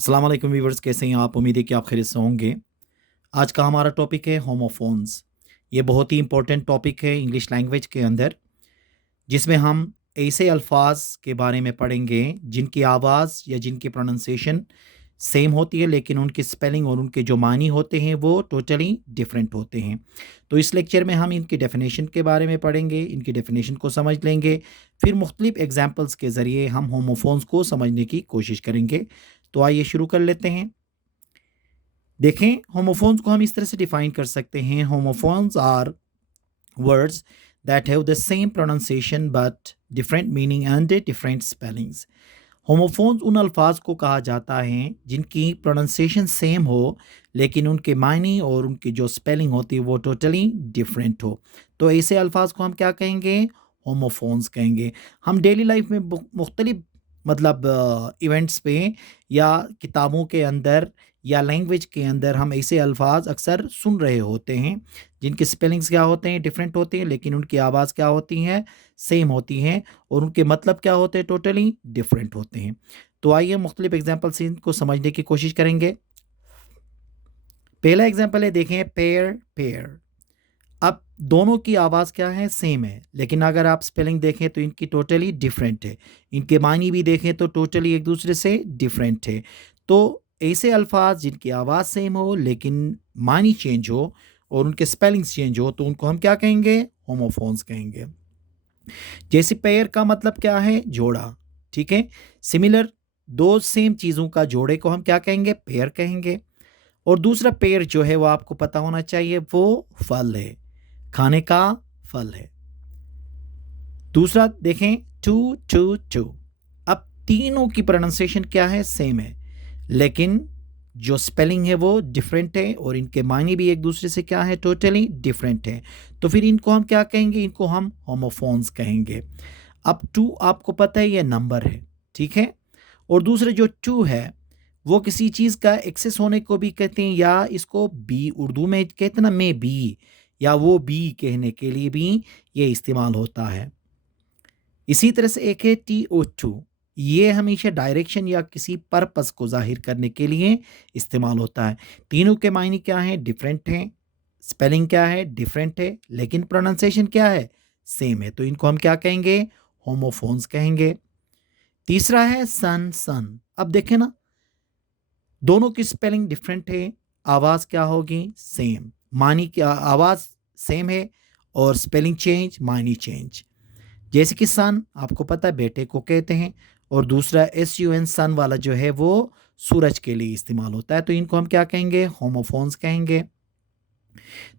अस्सलाम वालेकुम व्यूवर्स, कैसे हैं आप? उम्मीद है कि आप खैरियत से होंगे। आज का हमारा टॉपिक है होमोफोन्स। ये बहुत ही इंपॉर्टेंट टॉपिक है इंग्लिश लैंग्वेज के अंदर, जिसमें हम ऐसे अल्फाज के बारे में पढ़ेंगे जिनकी आवाज़ या जिनकी प्रोनंसिएशन सेम होती है, लेकिन उनकी स्पेलिंग और उनके जो मानी होते हैं वो टोटली डिफरेंट होते हैं। तो इस लेक्चर में हम इनकी डेफिनेशन के बारे में पढ़ेंगे, इनकी डेफिनेशन को समझ लेंगे, फिर मुख्तलिफ एग्जाम्पल्स के ज़रिए हम होमोफोन्स को समझने की कोशिश करेंगे। तो आइए शुरू कर लेते हैं। देखें, होमोफोन्स को हम इस तरह से डिफाइन कर सकते हैं। Homophones are words that have the same pronunciation but different meaning and different spellings. Homophones उन अल्फाज को कहा जाता है जिनकी प्रोनाउंसिएशन सेम हो, लेकिन उनके मायने और उनकी जो स्पेलिंग होती है वो टोटली डिफरेंट हो। तो ऐसे अल्फाज को हम क्या कहेंगे? होमोफोन्स कहेंगे। हम डेली लाइफ में मुख्तलिफ इवेंट्स पे या किताबों के अंदर या लैंग्वेज के अंदर हम ऐसे अल्फाज अक्सर सुन रहे होते हैं जिनके स्पेलिंग्स क्या होते हैं? डिफरेंट होते हैं, लेकिन उनकी आवाज़ क्या होती है? सेम होती हैं, और उनके मतलब क्या होते हैं? टोटली डिफरेंट होते हैं। तो आइए मुख्तलिफ एग्जाम्पल से इनको समझने की कोशिश करेंगे। पहला एग्जाम्पल है, देखें, पेयर पेयर। अब दोनों की आवाज़ क्या है? सेम है, लेकिन अगर आप स्पेलिंग देखें तो इनकी टोटली डिफरेंट है। इनके मानी भी देखें तो टोटली एक दूसरे से डिफरेंट है। तो ऐसे अल्फाज जिनकी आवाज़ सेम हो लेकिन मानी चेंज हो और उनके स्पेलिंग्स चेंज हो, तो उनको हम क्या कहेंगे? होमोफोन्स कहेंगे। जैसे पेयर का मतलब क्या है? जोड़ा। ठीक है। सिमिलर, दो सेम चीज़ों का जोड़े को हम क्या कहेंगे? पेयर कहेंगे। और दूसरा पेयर जो है वो आपको पता होना चाहिए, वो फल है, खाने का फल है। दूसरा देखें, टू टू टू। अब तीनों की प्रोनाउंसिएशन क्या है? सेम है, लेकिन जो स्पेलिंग है वो डिफरेंट है और इनके मायने भी एक दूसरे से क्या है? टोटली डिफरेंट है। तो फिर इनको हम क्या कहेंगे? इनको हम होमोफोन्स कहेंगे। अब टू आपको पता है ये नंबर है, ठीक है। और दूसरा जो टू है वो किसी चीज़ का एक्सेस होने को भी कहते हैं, या इसको बी उर्दू में कहते हैं ना, मैं बी, या वो बी कहने के लिए भी ये इस्तेमाल होता है। इसी तरह से एक है टी ओ टू। ये हमेशा डायरेक्शन या किसी पर्पस को जाहिर करने के लिए इस्तेमाल होता है। तीनों के मायने क्या हैं? डिफरेंट हैं। स्पेलिंग क्या है? डिफरेंट है, लेकिन प्रोनाउंसिएशन क्या है? सेम है। तो इनको हम क्या कहेंगे? होमोफोन्स कहेंगे। तीसरा है सन सन। अब देखें ना, दोनों की स्पेलिंग डिफरेंट है, आवाज़ क्या होगी? सेम। मानी क्या? आवाज़ सेम है और स्पेलिंग चेंज, मानी चेंज। जैसे कि सन आपको पता है बेटे को कहते हैं, और दूसरा एस यू एन सन वाला जो है वो सूरज के लिए इस्तेमाल होता है। तो इनको हम क्या कहेंगे? होमोफोन्स कहेंगे।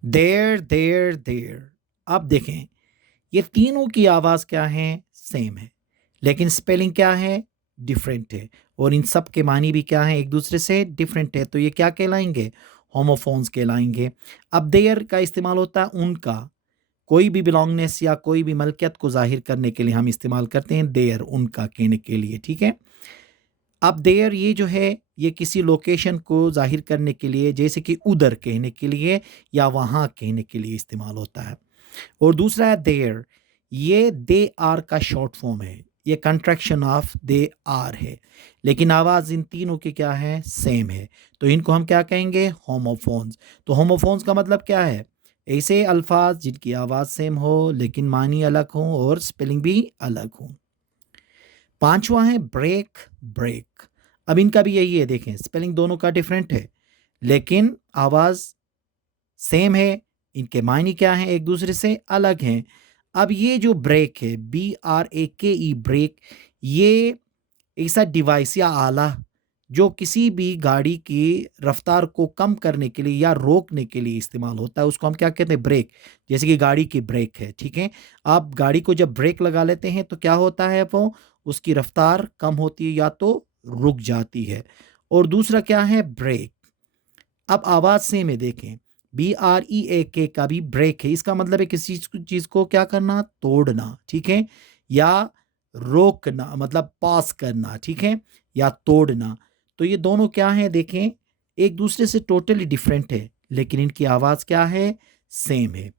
There their they're. अब देखें, ये तीनों की आवाज़ क्या है? सेम है, लेकिन स्पेलिंग क्या है? डिफरेंट है, और इन सब के मानी भी क्या है? एक दूसरे से डिफरेंट है। तो ये क्या कहलाएंगे? होमोफोन्स कहलाएंगे। अब देयर का इस्तेमाल होता है उनका, कोई भी बिलोंगनेस या कोई भी मलकियत को जाहिर करने के लिए हम इस्तेमाल करते हैं देयर, उनका कहने के लिए, ठीक है। अब देयर ये जो है ये किसी लोकेशन को जाहिर करने के लिए, जैसे कि उधर कहने के लिए या वहाँ कहने के लिए इस्तेमाल होता है। और दूसरा है देयर, ये दे आर का शॉर्ट फॉर्म है, ये कंट्रैक्शन ऑफ दे आर है, लेकिन आवाज़ इन तीनों की क्या है? सेम है। तो इनको हम क्या कहेंगे? होमोफोन्स। तो होमोफोन्स का मतलब क्या है? ऐसे अल्फाज जिनकी आवाज़ सेम हो लेकिन मानी अलग हो और स्पेलिंग भी अलग हो। पांचवा है ब्रेक ब्रेक। अब इनका भी यही है, देखें, स्पेलिंग दोनों का डिफरेंट है, लेकिन आवाज़ सेम है, इनके मायने क्या हैं? एक दूसरे से अलग हैं। अब ये जो ब्रेक है, बी आर ए के ई ब्रेक, ये ऐसा डिवाइस या आला जो किसी भी गाड़ी की रफ्तार को कम करने के लिए या रोकने के लिए इस्तेमाल होता है, उसको हम क्या कहते हैं? ब्रेक। जैसे कि गाड़ी की ब्रेक है, ठीक है। आप गाड़ी को जब ब्रेक लगा लेते हैं तो क्या होता है? वो उसकी रफ्तार कम होती है या तो रुक जाती है। और दूसरा क्या है? ब्रेक। अब आवाज़ सेम है, देखें, बी आर ई ए के का भी ब्रेक है, इसका मतलब है किसी चीज़ को क्या करना? तोड़ना, ठीक है, या रोकना, मतलब पास करना, ठीक है, या तोड़ना। तो ये दोनों क्या हैं? देखें, एक दूसरे से टोटली डिफरेंट है, लेकिन इनकी आवाज़ क्या है? सेम है।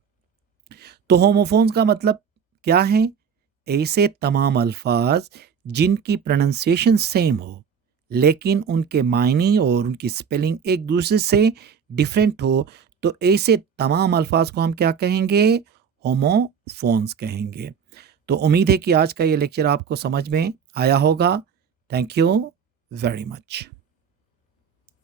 तो होमोफोन्स का मतलब क्या है? ऐसे तमाम अल्फाज जिनकी प्रोनाउंसिएशन सेम हो लेकिन उनके मायने और उनकी स्पेलिंग एक दूसरे से डिफरेंट हो, तो ऐसे तमाम अल्फाज को हम क्या कहेंगे? होमोफोन्स कहेंगे। तो उम्मीद है कि आज का ये लेक्चर आपको समझ में आया होगा। Thank you very much.